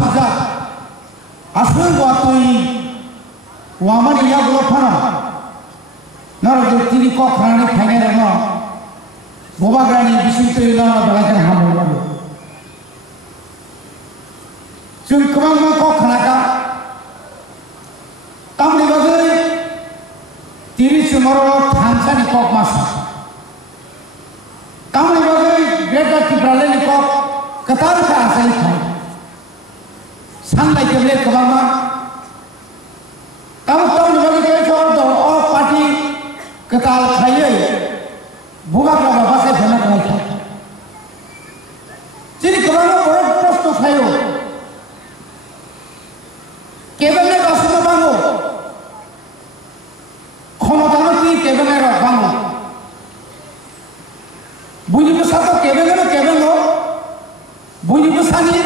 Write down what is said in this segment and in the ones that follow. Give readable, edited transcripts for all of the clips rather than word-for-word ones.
puja asun buatui wamani ya gulofana nara de tiri kok rani phane rano boba grani bisunto ilana balakan hamu lalu sun kemang kok khanaka tamni bagai tiri sumoro thansani kok masa tamni bagai greater tibrale kok ketar ka asai thai santai keble kemang tamni bagai ke chor do o party ketal khaiye buga ka basa bhana kai jadi kemang boro prosto khayo কেবলে বাসনা বাঙো ক্ষমতানো কি কেবলে বাঙো বুঝিব সাথে কেবলে বুঝিব Sunny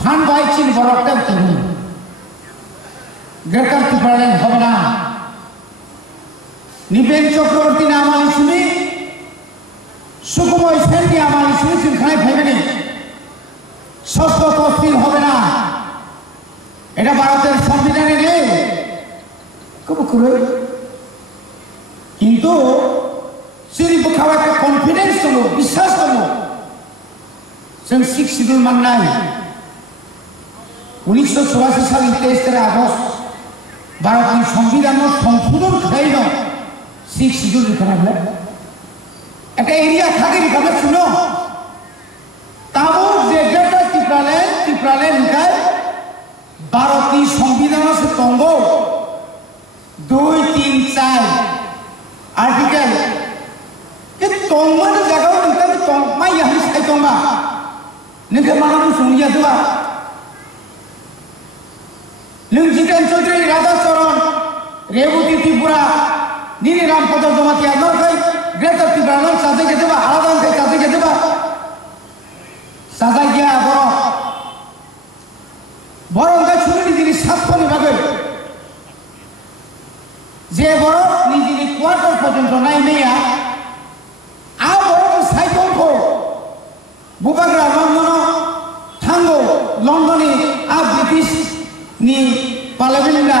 fun বাইছিন বড়টা কিনি greater Tripuraland হবে না নিবেন চক্রবর্তী নামালি শুনি সুকুময় সেনকে আমালি শুনি চিনখানে ভাইবেনি ষষ্ঠ তফসিল হবে না এটা ভারতের সংবিধানে নেই কিন্তু সিরিপ খাওয়া একটা কনফিডেন্স করলো বিশ্বাস করলো जों 6 শিডিউল মাননাই 1984 সাল 23 আগস্ট ভারতের সংবিধান সংশোধন খাইল 6 শিডিউল লিখা একটা এরিয়া থাকে লিখা শুনো তাবর যে গ্রেটার ত্রিপুরাল্যান্ড লিখায় भारतीय संविधान से तंगो 2, 3, 4 आर्टिकल के तंगमा जगह निकल तंगमा यही से तंगमा निके मालूम सुनिया दुआ लुंजितन चौधरी राधा चरण रेवती त्रिपुरा नीनी राम पदर जमातिया न गई ग्रेटर त्रिपुराल्যান্ড साजे के दुआ आलादान के साजे के दुआ साजा गया বরং ছুটি যিনি স্বার্থ নিভাবে যে বড় নিজের কোয়ার্টার পর্যন্ত নাই মেয়া আ বড় সাইকেল কো বুবাগ্রা লন্ডন থাঙ্গো লন্ডনে আ ব্রিটিশ নি পার্লামেন্টরা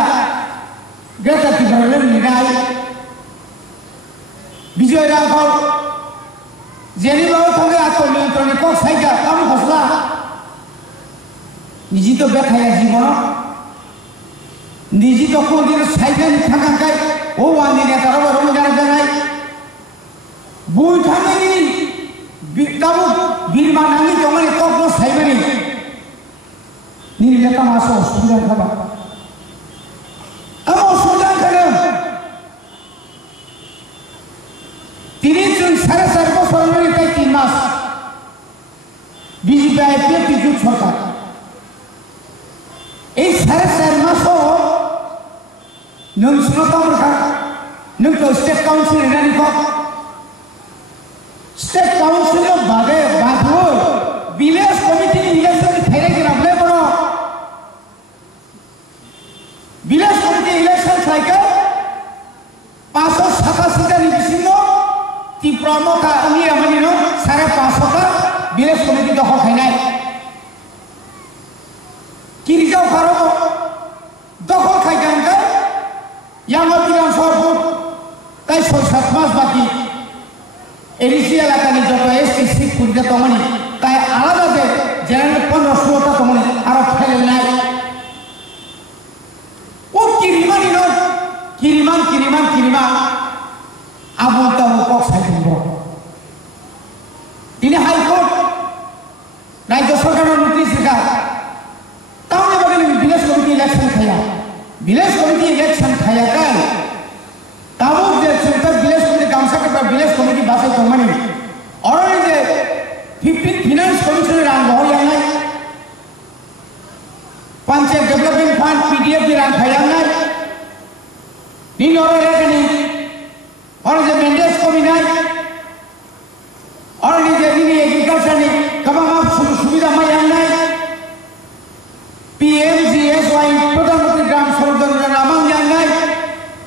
গ্রেটার ত্রিপুরাল্যান্ড নিগাই বিজয় রাঘব জেনিবাও থাঙ্গে আত্মনিয়ন্ত্রণে কক সাইকা কাম ফসলা निजी तो बेखाया जीवन निजी तो को दिन साइकेल थाका काय ओ वानी ने तारो रंग जाना जानाय बुई थांगनि बिताबु बिरमा नांगि जंगले कको साइबेनि नि लेका मासो सुबिदा खाबा आरो सुबिदा खानो তিনি জন 4.5 বছর ধরে তাই 3 মাস বিজেপি আইপিএফ জুট সরকার এই 4.5 মাসও নং সুনতা মরখা নং তো স্টেট কাউন্সিল এনানি কক স্টেট কাউন্সিল বাদে বাদু ভিলেজ কমিটি ইলেকশন ফেরে গিরাবলে বড় ভিলেজ কমিটি ইলেকশন সাইকেল 587 টা নিবিসিন ত্রিপুরামতা উনি আমানি নো 550 টা ভিলেজ কমিটি দখল খাইনাই কিরিজাও কারো দখল খাইকানকা ইয়ামা বিধানসভা ভোট তাই 6-7 মাস বাকি এরিসি এলাকানি যত এসটি সিট কুড়িটা তমনি তাই আলাদা যে জেনারেল 15-16টা তমনি আরো ফেলে নাই ও কিরিমানি নো কিরিমান আবুলতা কক সাইকেল তিনি হাইকোর্ট রাজ্য সরকারের নোটিশ লেখা তাহলে বলেন ভিলেজ কমিটি ইলেকশন খায়া কাল তাবুক যে সেন্টার ভিলেজ কমিটি গামসাকে বা ভিলেজ কমিটি বাসে তমানি অলরেডি যে 15 ফিনান্স কমিশনের রান হয় নাই पंचायत डेवलपमेंट फंड पीडीएफ की रान खाया নাই इन অলরেডি और जे मेंडेस को भी নাই অলরেডি যে নি এগ্রিকালচার নি কবাম সুবিধা মাইয়া নাই PMGSY প্রধানমন্ত্রী গ্রাম সড়ক যোজনা নামাং নাই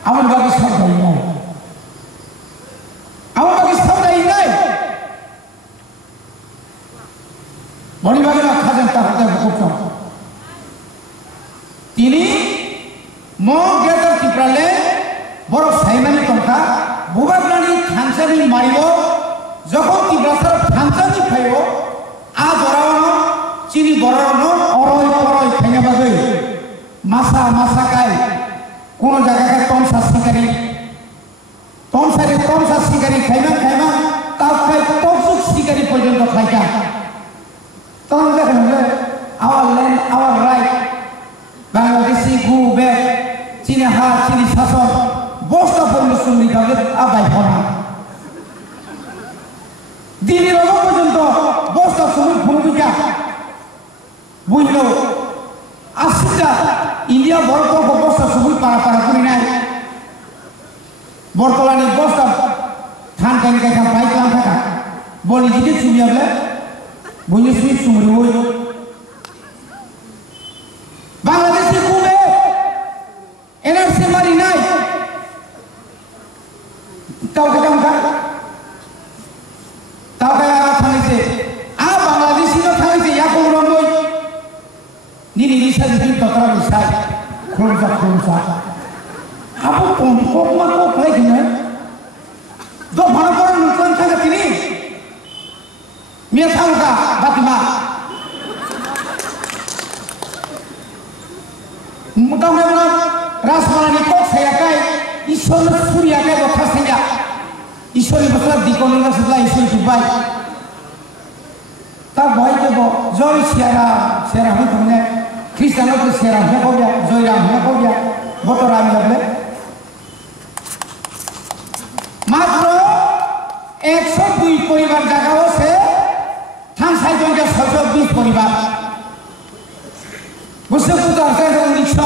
আমার বাকি সব দায়ী নাই আমার বাকি সব দায়ী নাই বড়ি বাগে খাজেন তার হাতে খুব তিনি গ্রেটার ত্রিপুরালে বড় সাইমানি টঙ্কা বুবাগ্রানি থানসানি মারিব যখন ত্রিপুরাসার থানসানি ফাইব আ জরাওনো চিনি বড়নো অরয় পরয় খাইনা বাগৈ মাসা মাসা কাই কোন জায়গায় তমসা শিকারি খাইমা তার খাই তমসুক শিকারি পর্যন্ত খাইকা তখন দেখেন our land hour right Bangladeshi গু বেগ চীনে হাত চিনি শাসন বস্তা পড়ল শুনলি তাদের আদায় করা দিনের অভাব পর্যন্ত বস্তা শ্রমিক ভূমিকা বুঝল 80টা ইন্ডিয়া বড় বস্তা শ্রমিক পাড়া করি নাই বর্তমানে বস্তা ধান টাইম দেখা বাইক লাম থাকা বলি যদি চুমি হলে বুঝে শুনি চুমড়ি ওই বাংলাদেশে খুবই এনআরসি মারি নাই তাওকে থানিছে বাংলাদেশি থানিছে ইয়াকো রঙ্গই নিনি রিসা দিন ততরা রিসা খুলসা আপু কোন কোকমা কোক হয় কিনা দো ভালো করে নুকসান থাকে তিনি মিয়া থাকা বাতিমা মোটামুটি রাজমারানি কক সাইয়াকাই ঈশ্বর সুরিয়াকাই রক্ষা সাইয়া ঈশ্বরী বছর দিকনি গাছলা ঈশ্বরী জুবাই তা ভয় দেব জয় সেরা হয়ে থাকলে খ্রিস্টানকে সেরা হয়ে কবিয়া জয় রাম হয়ে কবিয়া বতরা আমি লাগলে মাত্র 102 পরিবার জায়গা আছে থানসাই জনকে 620 পরিবার বুঝতে বুঝতে আসে 1900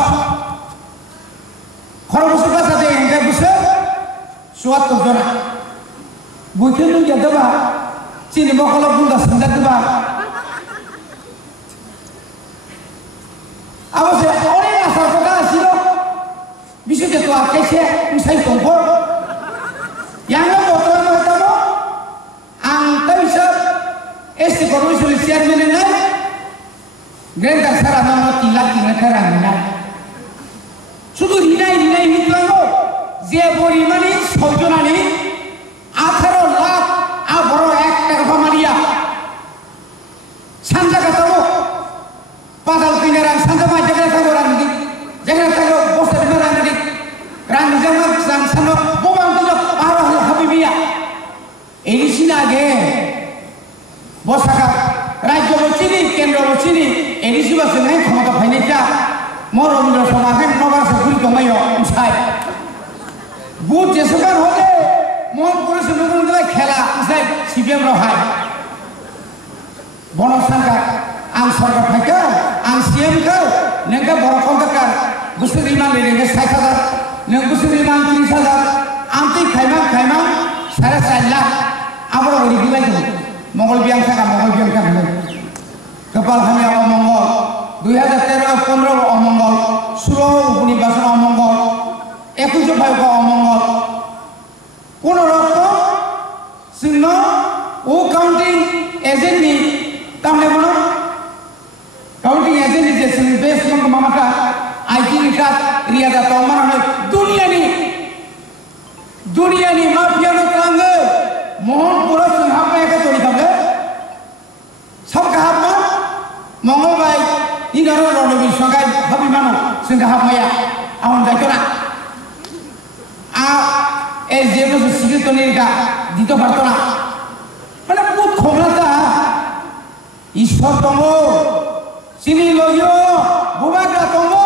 খরবছর কাছে এনকে বুঝে 74 জন বুঝতে লুকিয়ে দেবা চিনি মকল বুন্দা সন্ধ্যা দেবা অবশ্যই অনেক আসার কথা ছিল বিশেষে তো আকেছে Usai তঙ্ক yang botol mo ang tawisap este komisyon chairman na grenda sara na tilak karang na শুধু রিনাই হিতলাঙ্গো যে পরিমাণে সৌজনানি 18 লাখ আর বড় 1 টাকা মারিয়া সানজা কাটাবো পাতাল কিনারাং সানজা মা জায়গা থাকো রান্দি জায়গা থাকো বসে রান্দি রান্দি জামা সানো বোমাং তো পারা হাবিবিয়া এই সিনা আগে বসাকা রাজ্য বচিনি কেন্দ্র বচিনি এই সিবাসে নাই ক্ষমতা ফাইনাইটা মোর রবীন্দ্র সমাজে নবাস ঘুরি কমাই উঠাই বুথ যেসকার হলে মন করেছে নতুন খেলা উঠাই সিপিএম রহাই বনসাঙ্গা आं सरकार फायखा आं सीएम खौ नोंखौ बर' कन्ट्राक्टर बोसोर इमान लेरेंगे 60,000 नों बोसोर इमान 30,000 आंति खाइमा 4.5 लाख आबर ओरै बिलाइदों मंगल बियां थाखा होनो कपाल हामिया अमंगल 2013-15 अमंगल 16 उपनिर्वाचन अमंगल 21 फाइव अमंगल কোন রকম जोंनो ও काउंटिं एजेंटनि तामने बनो काउंटिंग एजेंट जैसे बेस मंग मामाका आईटी निकात रियादा तौमान है दुनिया नी माफिया नो तंगे मोहन पुरा संहाप में का तोड़ी तबले सब कहा मा मंगल भाई इधर रोने भी संगाई भाभी मानो संहाप माया आउन जाइतोना आ ए जेबो से सिगे तो नहीं का दीतो भरतोना মানে বহুত খবরাতা ঈশ্বর তমো চিনি লইও বুবাগা তমো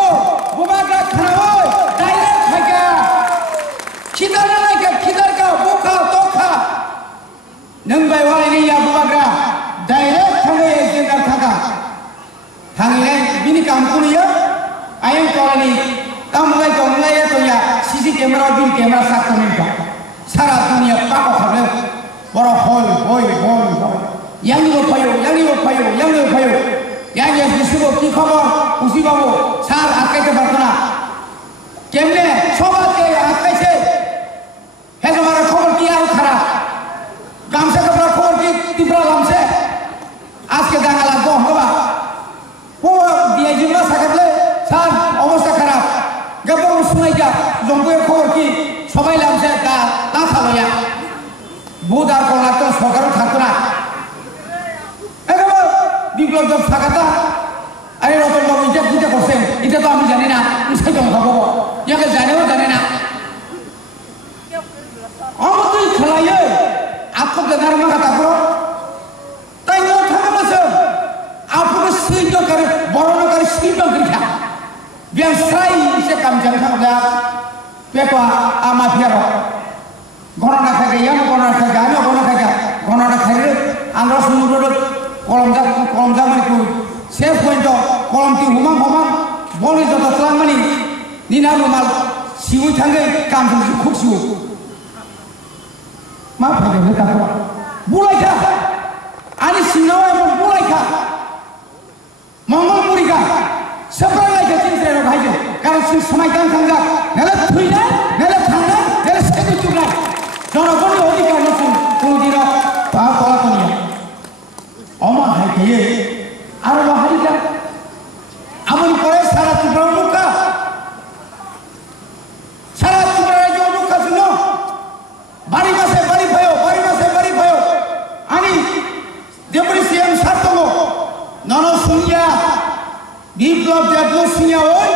বুবাগা খাও ডাইরেক্ট খাইকা খিদার নাইকা খিদার কা বুখা তোখা নং বাই ওয়াইনি या বুবাগা ডাইরেক্ট খাবে এজেন্ডা থাকা থাংলে বিনি কাম কুনিয়া আইন করানি কামলাই কমলাই তোয়া সিসি ক্যামেরা বিল ক্যামেরা সাকনিকা সারা দুনিয়া পাকা খাবে বড় হল হই ইয়াংনিও ফায়ো ইয়াংয়ে বিশুবো কি খবর খুশি বাবু স্যার আটকাইতে পারতো না কেমনে সবাইকে আটকাইছে হে তোমার খবর কি আর খারাপ গামছা কাপড় খবর কি তীব্র গামছে আজকে দেখা লাগবো হবা ও দিয়ে জীবন সাকাবলে স্যার সুনাইকা জম্বুয়ের খবর কি সবাই লামছে তা থালয়া বুধ আর কলা তো সরকারও থাকতো না একেবারে বিপ্লব জব থাকাটা আরে রতন বাবু এটা কি করছেন এটা তো আমি জানি না উঠাই তো খাবো ইয়াকে জানেও জানে না আমার তুই খেলাইয়ে আপনি দেখার মাথা তারপর তাই না থাকা মাসে আপনাকে শিল্প করে বড় করে শিল্প করিয়া ব্যবসায়ী সে কাম জানি থাকলে পেপা আমার ফের গণনা থাকে ইয়ানো গণনা থাকে আমিও গণনা থাকে গণনা খাইলে আমরা সমুদ্র কলম যা মানে শেষ পর্যন্ত কলমটি হুমাম বলে যত তলাম মানে নিনা রুমাল সিউই থাকে কাম খুব সিউ मा फायदे होता है बुलाइका आनी सिंगाव एवं बुलाइका मंगलपुरी का सबरा लाइका चिंतने रो भाई कारण सिंह समय कान संगा नेले थुइना नेले थांना नेले सेकु चुगला जनगण अधिकार न कोनदिन पा पलातनिया अमा है के आरो बाहारिका আমন করে সারা ত্রিপুরা মুখা সারা ত্রিপুরা রাজ্য মুখা ছিল বাড়ি মাসে বাড়ি भयो আমি ডেপুটি সিএম সার্থক নন শুনিয়া বিপ্লব জাতীয় শুনিয়া ওই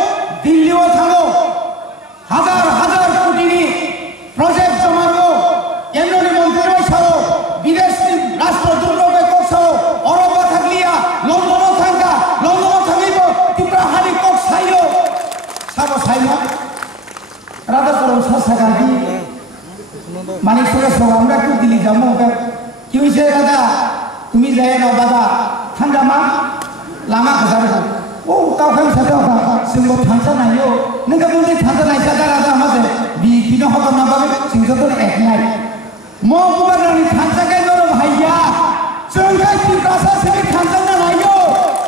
দিল্লিও থাকো হাজার কোটি প্রজেক্ট জমাবো কেন্দ্রীয় মন্ত্রী সারো বিদেশ রাষ্ট্র দুর্যোগে করছাও অরবা থাকলিয়া লন্ডনও থাকিব ত্রিপুরা হারি কোক সাইও সাবো সাইও রাধা করম সাসা দি মানিক সঙ্গে সব আমরা একটু দিল্লি যাবো কি হয়েছে দাদা তুমি যাই না দাদা ঠান্ডা মা লামা খাজাবে ও কাউকে সাথে সিংহ ঠান্ডা নাইও নৌকা বলতে ঠান্ডা নাই দাদা দাদা আমাদের বিপিন হতো না পাবে সিংহ তো এক নাই মহকুমার রানী ঠান্ডা গাই ধরো ভাইয়া চৌকাই কি প্রাসা সেবে ঠান্ডা না নাইও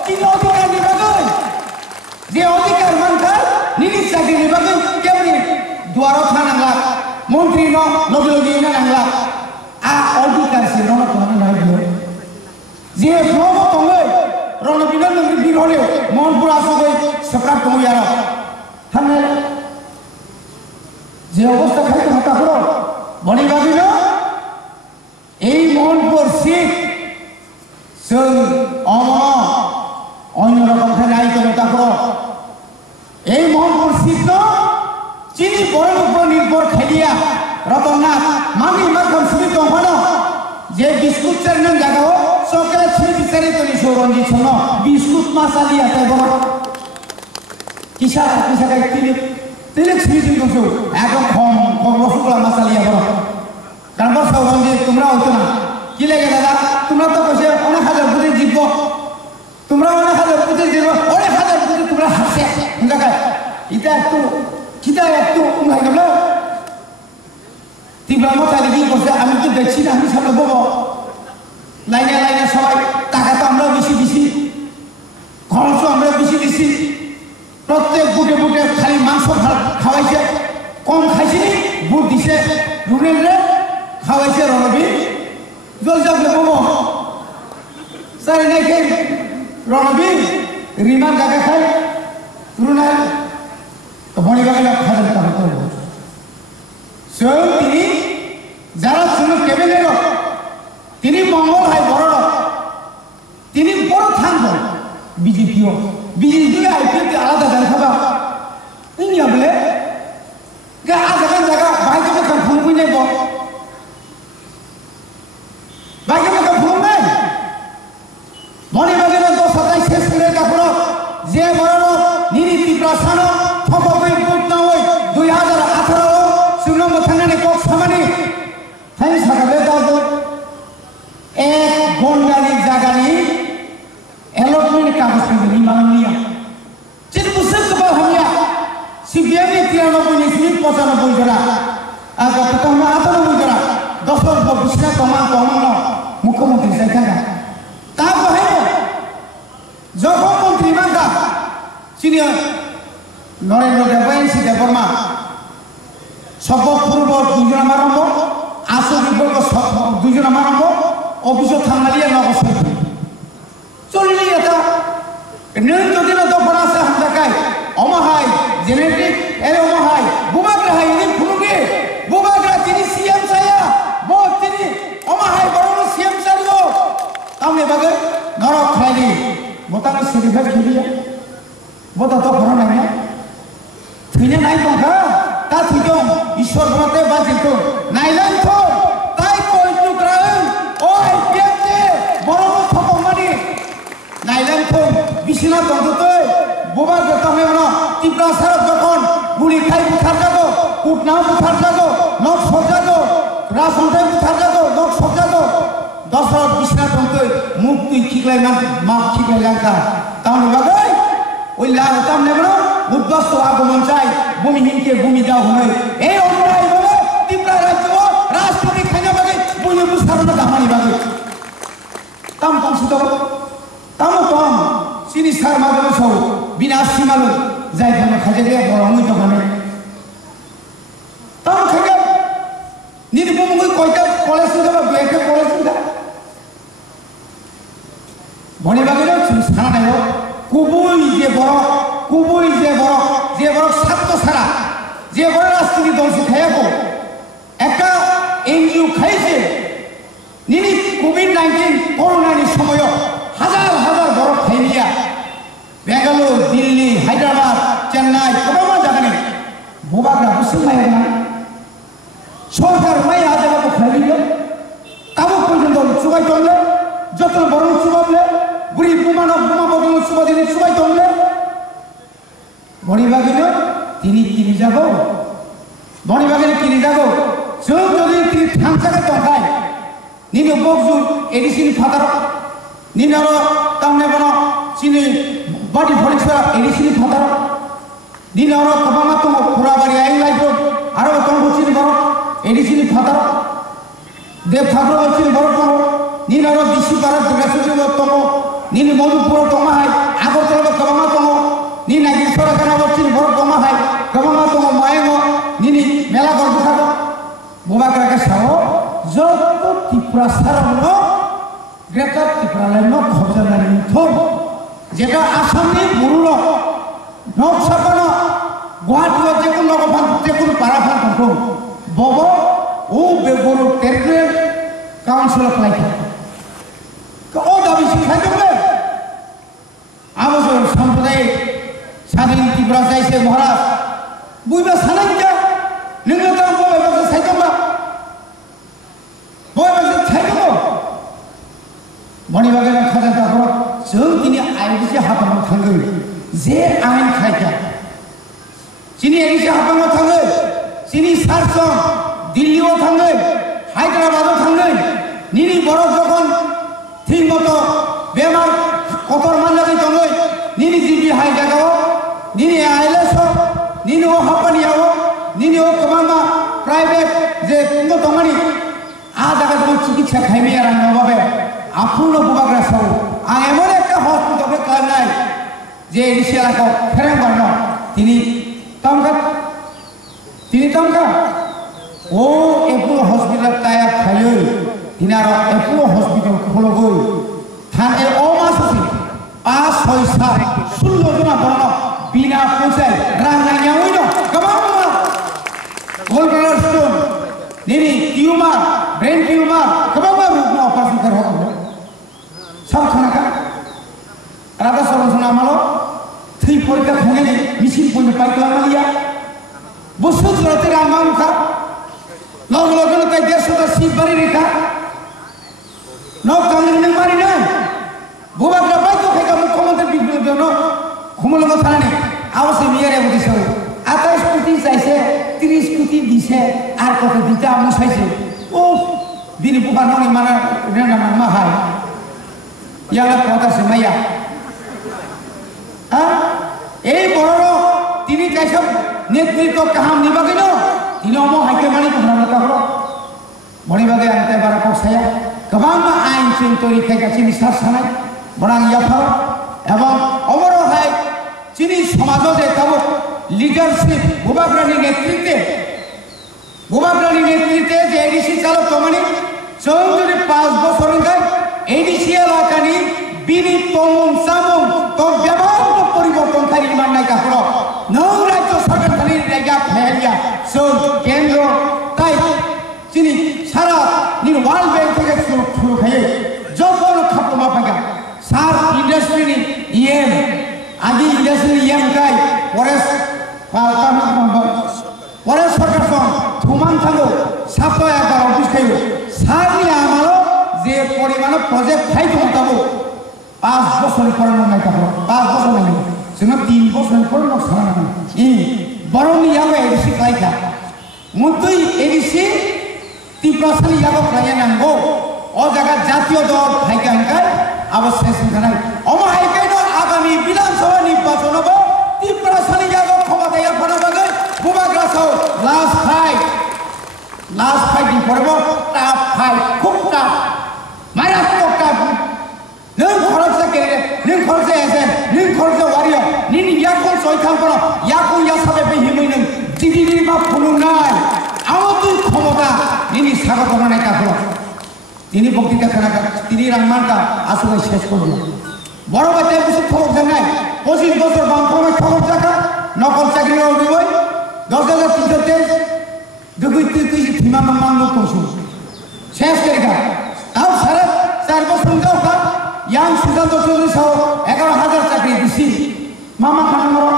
কিন্তু অধিকার নিবাগৈ যে অধিকার মানকার নিরিশ চাকরি নিবাগৈ কেমনি দুয়ারও থানাংলা মন্ত্রী লগে না নাংলা আ অধিকার সে রণতনে নাই যে ভ্রম তঙ্গে রণবিনন নগরী বীর হলেও মনপুর আসবে সরকার তুমি আর থানে যে অবস্থা খাইতে হতা করো বনি ভাবিল এই মনপুর সিট সেই অন্যরকম নাই তো হতা করো এই মনপুর সিট চিনি বড়ের উপর নির্ভর খেলিয়া রতননাথ মামি মাখন সুমিত হন যে বিস্কুট চেয়ারম্যান জাগাও সকালে ছিঁড়ে বিচারি তৈরি সৌরঞ্জিত শোনো বিস্কুট মাসালিয়া তাই বড় কিসা গাই তিলে ছিঁড়ে করছো এখন কম রসগোল্লা মাসালিয়া বড় কারণ সৌরঞ্জিত তোমরা হতো না কি লেগে দাদা তোমরা তো কইছে অনেক হাজার বুঝে জিতব তোমরা অনেক হাজার বুঝে জিতব অনেক হাজার বুঝে তোমরা হাসে জায়গায় এটা একটু কিতা একটু হয়ে গেল ত্রিপুরা মতো কি করছে আমি তো দেখছি না আমি সামনে বলবো লাইনে সবাই টাকা তো আমরা বেশি খরচও আমরা বেশি প্রত্যেক বুটে খালি মাংস খাওয়াইছে কম খাইছি বুট দিছে রুনেলরে খাওয়াইছে রণবীর জল যাবলে বলবো স্যার নাকি রণবীর রিমান জায়গা খাই রুনেল বনি বাগালে খাদের টাকা করবো স্বয়ং তিনি যারা ছিল ক্যাবিনেট তিনি মঙ্গল হয় বড় তিনি বড় থাকবো বিজেপিও আইপিএল আলাদা জানি খাবা ইন্ডিয়া বলে জায়গা বাইকে বেকার ফোন করে নেব বাইকে বেকার ফোন নেই মনে বাগের 10-27 শেষ করে কাপড় যে বড় নিরি ত্রিপুরা সানো থপবে বুট না ওই 2018 সুনম্বর থানানে কক সামানি তাই সাকালে দাও এক গন্ডালি জাগানি এলটমেন্ট কাগজ পেনি মাননীয় চিন মুসে কবা হমিয়া সিবিএম 93 নিসি 95 জরা আগত তো আমরা 98 জরা 10 বিশটা কমা মুখ্যমন্ত্রী জায়গা তা কহে যখন মন্ত্রী মাঙ্গা সিনিয়র নরেন্দ্র দেবায়নসি দেববর্মা শপথ পূর্ব 2 জন আরম্ভ আসল বিভাগ 2 জন আরম্ভ অফিস থামালিয়া নবসই চললি এটা নয় যদি না দফরা আছে হামদাকাই অমহাই জেনেটিক এর অমহাই बता सेलिब्रेट खेलिया बता तो खरा नहीं थैने नाय दंखा ता थैदों ईश्वर बनाते बाजिखौ नायलां तो ताई कोई टुकरां ओय बेते बरम थकमानि नायलां तो बिसिना दंदते बोबा गतमे बना तिब्रा सारा जखन गुली खाइ बुथार जागो कुटना बुथार जागो नक सजागो रासन्थाय बुथार जागो नक सजागो दशरथ बिसिना दंते मुक्ति खिगलायना मा खिगलायलांका तावनि बागै ওই লাগাতাম নেবনো উদ্বাস্ত আগমন চাই ভূমিহীনকে ভূমি দাও হই এই অন্যায় বলে ত্রিপুরা রাজ্য রাষ্ট্রপতি খাইনা বাগে বুঝে বুঝারো দামানি বাগে তাম তাম সুতো তাম তাম সিনি সার মাগো সব বিনা সীমালো যাই খানে খাজে গে বড় মুই দোকানে তাম খাগে নির্বমুই কয়টা কলেজ সুদা বেকে কলেজ সুদা বনি বাগে সারা নাই কুবুই যে বড় ছাত্র ছাড়া যে বড় রাজনীতি দল সে খাইয়াবো একটা এনজিও খাইছে নিনি কোভিড-19 করোনানি সময় হাজার হাজার বড় খাইয়া বেঙ্গালুরু দিল্লি হায়দ্রাবাদ চেন্নাই কতবার জায়গায় বোবাগরা বুঝতে পারে না সরকার মাই হাজার খাইলে তাবক পর্যন্ত চুবাই চললে যত বড় চুবাবলে বুড়ি বোমানব বোমা বদল সুবাদিনী সুবাই তমলে বনিবাগিল তিনি কিনি যাব বনিবাগিল কিনি যাব जों যদি তিনি থাংসাকে তংখাই নিনি বকজু এডিসিন ফাদার নিনার তামনে বন চিনি বাডি ফরিক্সা এডিসিন ফাদার নিনার কবামা তম পুরাবাড়ি আইন লাইফ আরো তম চিনি বড় এডিসিন ফাদার দেব ঠাকুর চিনি বড় তম নিনার দিশি পাড়া দুর্গাসুজি তম নিনি মধুপুর তমাহাই আগরতলা কবামা তম নি নাগেশ্বর কানা বচ্চিন বড় তমাহাই কবামা তম মায়েঙ্গ নিনি মেলা গর্ব থাকো বোবাকরাকে সাও যত ত্রিপুরা সারান্ন গ্রেটার ত্রিপুরা লাইন খবজানানি থব যেটা আসামনি বুরুল নক সাপান গুয়াহাটি যে কোন লগফান যে কোন পারাফান তখন বব ও বেগরু টেরিটরিয়াল কাউন্সিল অফ লাইফ ও দাবি শিখাই দেবে আমাদের সাম্প্রদায়িক স্বাধীন ত্রিপুরা চাইছে মহারাজ বুঝবে সানাই যা নोङो दा बबे बायदि सायदोंबा बबे बायदि सायदों मणिबागेर खाजानखाखौ जों दिनै आइडिसि हाबाङाव थांगोन जे आयेन खायदा दिनै आइडिसि हाबाङाव थांगोन दिनै सारजों दिल्लीयाव थांगोन हायद्राबादाव थांगोन निनि बर' जखन ঠিক মতো বেমার কতর মানলাগি দङै নিনি জিবি হাইদাগাও নিনি আইলেস নিনি ও হাপানিয়াও নিনি ও কমামা প্রাইভেট যে পুঙ্গ দঙানি আ জায়গা দङ চিকিৎসা খাইমি আর নবাবে আফুল বুবাগ্রা সব আং এমন একটা হসপিটালে কারনাই যে রিসেলাকো ফেরেন বান্ন তিনি তামকা ও এপুলো হসপিটাল টায়া খাইও দিনার এপুলো হসপিটাল খোলগৈ থান এ ও মাস আছে 5 6 7 16 जना বড় বিনা পয়সায় রাং নাইয়াওই ন কবাম গোল্ডার স্টোন নিনি টিউমার ব্রেন টিউমার কবাম রোগ অপারেশন কর হবে সব খানাকা রাধা সরঞ্জনা আমালো থৈ পরীক্ষা খানে মিছিল পয়নি পাইকলা মালিয়া বসু জরতে রামাংখা লগ লগ তাই 150 সিট বাড়ি রেখা নক কামনে মারি না বুবাগ্রা বাইতো খাইকা মুখ্যমন্ত্রী বিপ্লব দেন খুমলগ থানানি আওসে মিয়ারে বদিছ 28 কোটি চাইছে 30 কোটি দিছে আর কত দিতে আমু চাইছে ও দিনি বুবা ননি মানা রেনা মা হাই ইয়ালা কথা সমাইয়া এই বড় তিনি কাইসব নেতৃত্ব কাহাম নিবাগিন তিনি অম হাইকে মানি তোমরা হলো মণিবাগে আনতে বারা কসায়া গোবাং আইন চিন তৈরি খাইগাছিনি সারসানাই বড়াং ইয়াফার এবং অমর হাই চিনি সমাজ যে তাব লিডারশিপ বুবাগ্রানি নেতৃত্বে যে এডিসি চালক তমানি চৌধুরী 5 বছর গায় এডিসি এলাকানি বিনি তমুন সামুন তো ব্যবহার পরিবর্তন খালি মান নাই কাপড় নৌ রাজ্য সরকার খালি জায়গা ফেলিয়া সব কেন্দ্র তাই চিনি সারা নির ওয়ার্ল্ড ব্যাংক থেকে শুরু খাইয়ে যখন খাপমা পাগা সার ইন্ডাস্ট্রি নি আগে ইন্ডাস্ট্রি ইয়ামকাই পরে সরকার থুমান থাকো সাত একবার অফিস খাইব সারনি আমারও যে পরিমাণে প্রজেক্ট খাই থাকবো 5 বছর পর নাই থাকবো 5 বছর নাই जोंना 3 বছর পর নকশা ই বরং ইয়াবো এডিসি খাইখা মুতুই এডিসি ত্রিপুরাসালি ইয়াবো খাইয়া নাঙ্গো ও জায়গা জাতীয় দল খাইকা হাইকাই অবশ্যই সংখ্যানাই অমাহাইকাই আগামী বিধানসভা নির্বাচন হবো ত্রিপুরাসালি ইয়াবো ক্ষমতায় আসার বাগে বুবাগ্রাসাও লাস্ট ফাইট করবো টাফ ফাইট খুব টাফ মারাত্মক টাফ नों खरचा गेले नों खरचा एसे नों खरचा वारियो निनि याखौ सयखान पर याखौ यासाबे बे हिमै नों दिदिनि मा फुलुनाय आमतु क्षमता निनि स्वागत জানাই কাকো তিনি বক্তৃতা করাকা তিনি রাংমানকা আসলে শেষ করুন বড় বাচ্চা কিছু খবর জানাই 25 বছর বামফ্রমের খবর জাকা নকল চাকরি হইবই 10323 দুগুইতে তুই থিমা মান লোক কইছো শেষ করেকা তাও সারা 4 বছর যাওকা yang sudah tertulis so 11,000 চাকরি দিছি মামা খানমর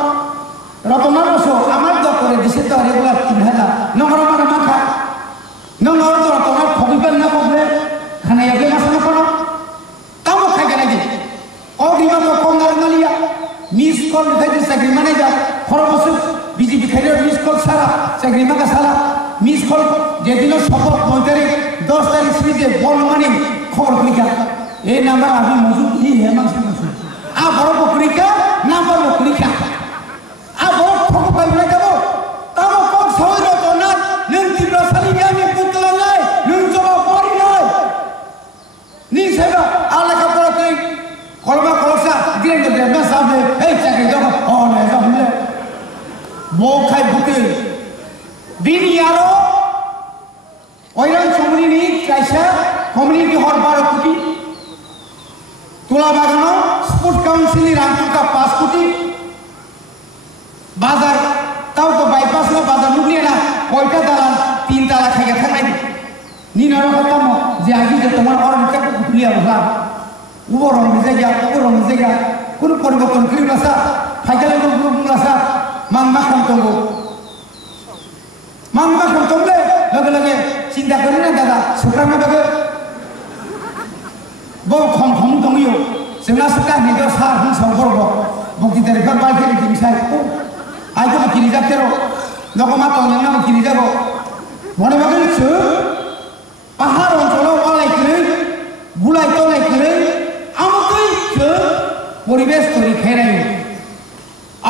রতনা বসো আমার দপ্তরে দিছে তো রেগুলার 3,000 নগর মারা মাখা নগর তো রতনা খবিবেন না বলে খানে এবে মাসা না কোন তাও খাইবে নাকি অগ্রিমা তো কঙ্গার নালিয়া মিস কল খাইতে চাকরি মানে যা খরচ বিজেপি খাইলে মিস কল সারা চাকরি মাকা সারা মিস কল যেদিন শপথ 9 তারিখ 10 তারিখ সিজে বল মানে খবর লিখা এই নাম্বার আমি মজুদ ই হেমন্ত সোরেন আ বড় বকরিকা নাম্বার বকরিকা আ বড় ঠক পাইলে যাব তাও কোন সহজ তো না নং ত্রিপুরাসালি আমি পুতলা নাই নং জবাব করি নাই নি সেবা আলাকা পড়া কই কলমা কলসা দিন দে না সামনে এই চাকরি দাও ও না সামনে বো খাই বুতে বিনিয়ারো ওইরান সমুনি কাইসা কমিউনিটি হল 12 কোটি তোলা বাগানো স্পোর্টস কাউন্সিল রামপুরকা 5 কোটি বাজার তাও তো বাইপাস না বাজার নুকলিয়ে না কয়টা দালান 3 তালা খাইয়া থাকাই নিনার কথা যে আগে যে তোমার অরণটা খুলিয়া ভাব উপরম জায়গা কোনো পরিবর্তন করি না স্যার ফাইকালে না স্যার মাংমা খামতঙ্গ লগে লগে চিন্তা করি না দাদা সুপ্রাঙ্গা বাগে বউ খম দঙিও जोंना सका निजो सार हन संपर्क बक्तितारि कर बाल खेली दिमसाय आइको किरि जातेरो नगमा तो नंगा किरि जागो मने बागै छु पाहाड़ अञ्चलाव बालाय किरि बुलाय तलाय किरि आमकै छु परिवेश तरि खेराय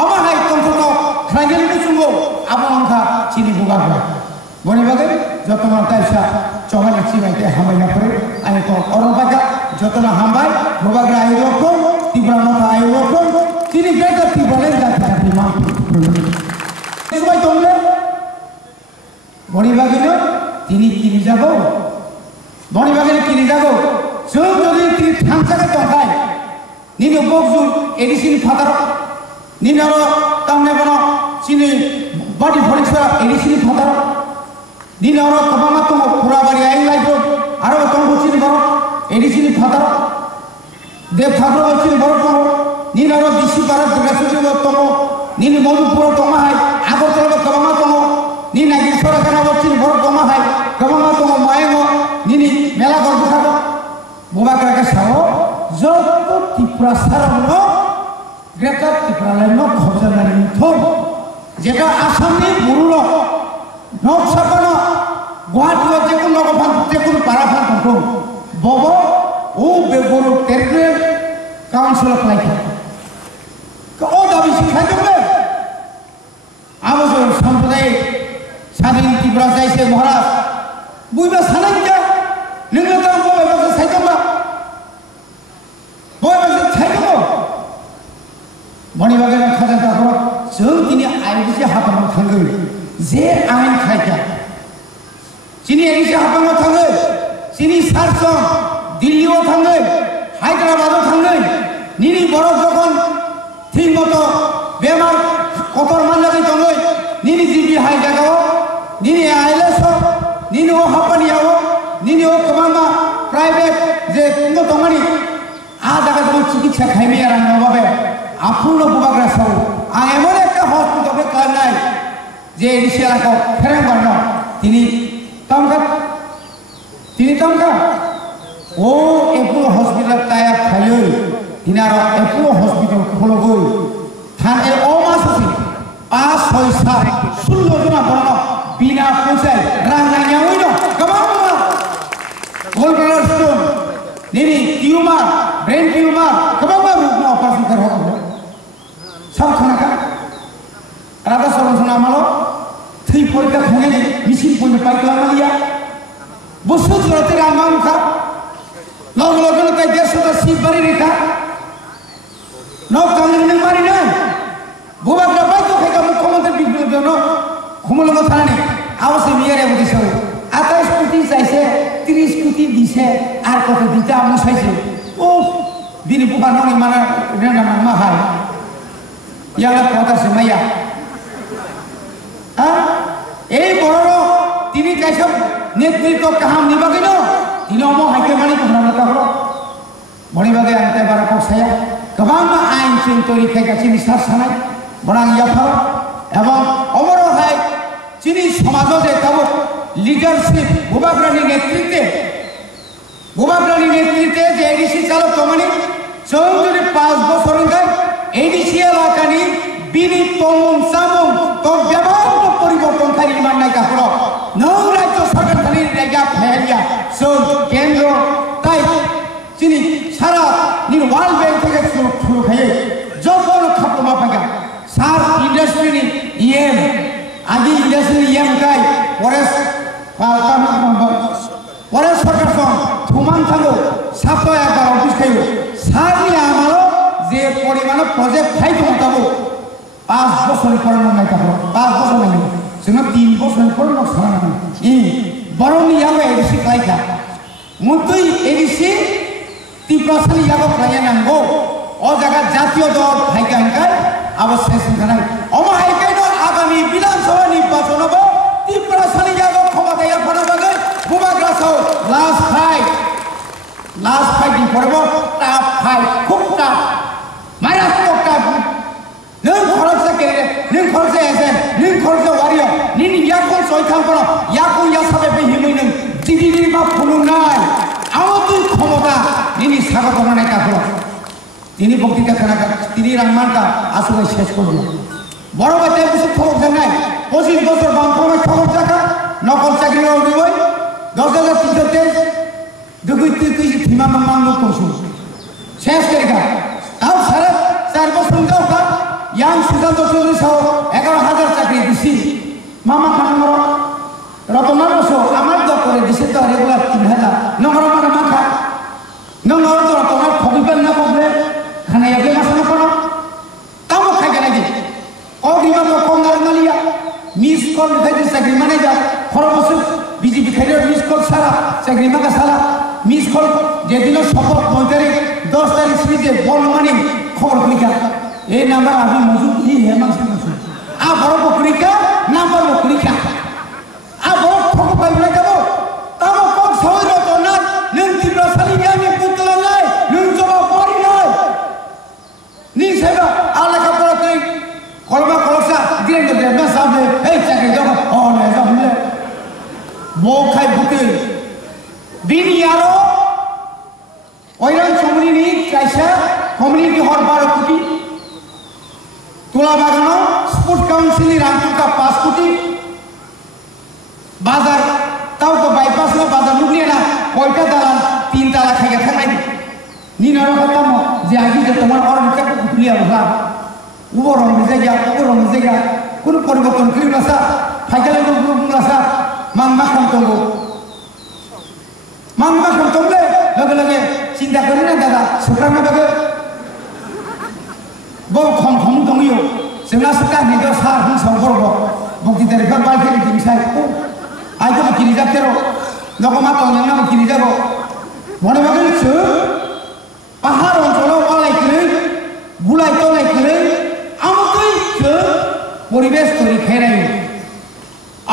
आमाहाय तंत्रक ट्राइबेल बुसुंगो आबंखा चिनि बुगाखो मने बागै जतमा कायसा चौहान चिबायते हामायना परे आनि तो अरबागा যতনা হামবাই ভোগাগ্রা আই রকম তীব্রানতা আই রকম তিনি গেটা তীব্রালের জাতি মা সবাই তোমরা বড়িবাগিনো তিনি কিনি যাব বড়িবাগিনো কিনি যাব যোগ যদি তিনি থাংসাকে টকায় নিনো বকজু এডিসিন ফাদার নিনার তামনে বন চিনি বাড়ি ফরিক্সা এডিসিন ফাদার নিনার কবামা তো পুরাবাড়ি আই লাইফ আরো তঙ্গ চিনি বড় এডিসিনি ফাদার দেব ঠাকুর হচ্ছেন বড় তম নীল দিশি পাড়ার দুর্গাসূর্য তম নীল মধুপুর তমাহাই আগরতলা কবামা তম নী নাগেশ্বরা কেন হচ্ছেন বড় তমাহাই কবামা তম মায়েঙ্গ নিনি মেলা গর্ব থাক বোবাগ্রাকে সাহ যত ত্রিপুরা সারান্ন গ্রেটার ত্রিপুরালাইন খবজানারি থম যেটা আসামনি বুরুল নক সাপানো গুয়াহাটিও যে কোনো নগফান যে কোনো পাড়াফান থাকুন ববো ও বেগরু টেরিটরিয়াল কাউন্সিল অফ লাইফ ও দাবি শিক্ষা দেবে আবশ্যক সাম্প্রদায়িক স্বাধীন ত্রিপুরা চাইছে মহারাজ বুঝবে সানাই যা নोंनो दा बबे बासे साइदोंबा बबे बासे साइदोंबो मणिबागेर खाजा दाखर जों दिनै आइडिसि हाबायाव थांगोन जे आइन खायखा दिनै आइडिसि हाबायाव थांगोन दिनै सारसं दिल्लीयाव थांगोन हायद्राबादाव थांगोन निनि बर' जगन ठीक मतो बेमार कतर मानलागै दङै निनि जिबि हाय जागाव निनि आइलेस निनि ओ हापानियाव निनि ओ कमामा प्राइवेट जे कुंग दङनि आ जागा जों चिकित्सा खायमे आरो नबाबे আফুল বুবাগ্রা সাউ আং এমন একটা হসপিটালে কাজ নাই যে এডিসি এলাকা ফেরেন বানো তিনি তামকা ও এপুলো হসপিটাল টায়া খাইল তিনার এপুলো হসপিটাল খোলো গই থান এ ও মাস আছে 5-6-7 16 জন বড় বিনা পয়সায় রান্নানিয়া হইল কেমন গোল্ডেন স্টোন নিনি টিউমার ব্রেন টিউমার কেমন রূপ অপারেশন করা হবে সব খানাকা রাধা সরঞ্জন আমালো থ্রি পরীক্ষা খুঁজে মিছিল পর্যন্ত পাইকার মালিয়া বসু চলতে রামাঙ্কা লগ লগ তাই 150 সিট বাড়ি রেখা নক কামনে মারি না বুবাগ্রা বাইতো খাইকা মুখ্যমন্ত্রী বিদ্যুৎ জন্য খুমলঙ্গ থানানি আওসে মিয়ারে বুঝিছো 28 কোটি চাইছে 30 কোটি দিছে আর কত দিতে আমি চাইছে ও দিন বুবা ননি মানা রেনা মা হাই ইয়ালা কথা সমাইয়া হ্যাঁ এই বড় তিনি কাইসব নেতৃত্ব কাহাম নিবাগে না তিনি অম হাইকে মানি কথা হলো বড়িবাগে আনতে বারা কসায়া গোবাং আইন চিন তৈরি খাইকা চিনি সার সানাই বড়াং ইয়াফার এবং অমর হাই চিনি সমাজ যে তাব লিডারশিপ বুবাগ্রানি নেতৃত্বে যে এডিসি চালক কমানি চৌধুরী 5 বছর এডিসি এলাকানি বিনি তমুন সামুন তো ব্যবহার পরিবর্তনকারী মান নাই কাপড় নৌ রাজ্য সরকার খালি জায়গা ফেলিয়া সব কেন্দ্র তাই চিনি সারা নির ওয়ার্ল্ড ব্যাংক থেকে শুরু খাইয়ে যখন খাপমা ফাঁকা সার ইন্ডাস্ট্রি নি ইএম আদি ইন্ডাস্ট্রি ইএম কাই পরে সরকার সং থুমান থাকো সাপ্তাহ একবার অফিস খাইব সার নিয়ে আমারও যে পরিমাণ প্রজেক্ট খাইতে হতাবো 5 বছর পর নাই কাপড় 5 বছর নাই जोंना 3 বছর পর ন সারা নাই ই বরং ইয়াবে এডিসি খাইকা মুতুই এডিসি তীব্রসানি ইয়াবে খাইয়া নাঙ্গো ও জায়গা জাতীয় দল খাইকা হাঙ্কার অবশ্যই সংখ্যানাই অমাহাইকাই ন আগামী বিধানসভা নির্বাচন হবো তীব্রসানি ইয়াবে ক্ষমতা ইয়াফানা বাগে বুবাগ্রা সাউ লাস্ট ফাইট পড়ব টাফ ফাইট খুব টাফ মারাত্মক টাফ नों खरचा केरे नों खरचा एसेन नों खरचा वारियो निनि याखौ सयखां पर याखौ या साबे बे हिमै नों दिदिनि बा फुलुंनाय आवतु क्षमता निनि सागत बनाय काफल তিনি বক্তৃতা খানাকা তিনি রাংমানটা আসলে শেষ করল বড় বাচ্চা কিছু খবর জানাই 25 বছর বামফ্রমের খবর জাকা নকল চাকরি উঠিবই 10,323 দুগুই তুই থিমা মাং লোক কইছো শেষ করিকা তাও সারা 4 বছর যাও কা ইয়াং সুশান্ত চৌধুরী সহ 11,000 চাকরি দিছি মামা খানার রতনা বসো আমার দপ্তরে দিছে তো রেগুলার 3,000 নম্বর মানে মাথা নম্বর তো তোমার খবিবেন না বলবে খানা ইয়াবে মাসানো করো তাও খাইকে নাকি অগ্রিমা তো কম দাঁড় মালিয়া মিস কল খাইতে চাকরি মানে যা খরচ বিজেপি খাইলে মিস কল সারা চাকরি মাকা সারা মিস কল যেদিন শপথ 9 তারিখ 10 তারিখ সিজে বল মানি খবর লিখা এই নাম্বার আমি মজুদ ই হেমান সিং আ বড় বকরিকা নাম্বার বকরিকা আ বড় ঠক পাইলে যাব তাও কোন সহজ তো না নিন তীব্র সালিয়া নি পুতলা নাই নিন জবাব পড়ি নাই নি সেবা আলাকা পড়া কই কলমা কলসা দিন দে না সামনে এই চাকরি দাও ও না সামনে বো খাই বুতে বিনিয়ারো ওইরন সমনি চাইছা কমিউনিটি হল 12 কোটি তোলা বাগানো স্পোর্ট কাউন্সিল রামপুরকা 5 কোটি বাজার তাও তো বাইপাস না বাজার নুকলিয়ে না কয়টা দালান 3 তালা খাইয়া থাকাই নি নর কথা যে আগে যে তোমার অর্ডারটা খুলিয়া বলা উপর জায়গা কোনো পরিবর্তন করি না স্যার ফাইকালে না স্যার মাংমা খাম তমলে লগে লগে চিন্তা করি না দাদা সুপ্রাঙ্গা বাগে বউ খম দঙিও जोंना सुका निजो सार हुं संपर्क बक्तितारि कर बालके दिमसाय आइको किनि जातेरो नगमा तंजना किनि जागो मने बागे छु पाहाड़ अञ्चल वालाय करे बुलाय तलाय करे आमकै छु परिवेश तैरि खाइराय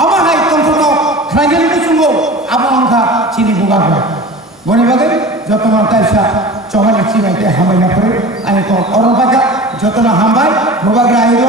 आमाहाय तंत्रत खाइगेनि सुंगो आबो अंखा चिनि बुगा मने बागे যতনা তাইসা চমানি চিমাইতে হামাই না করে আমি তো অরণ পাকা যতনা হামবাই ভোবাগ্রা আইব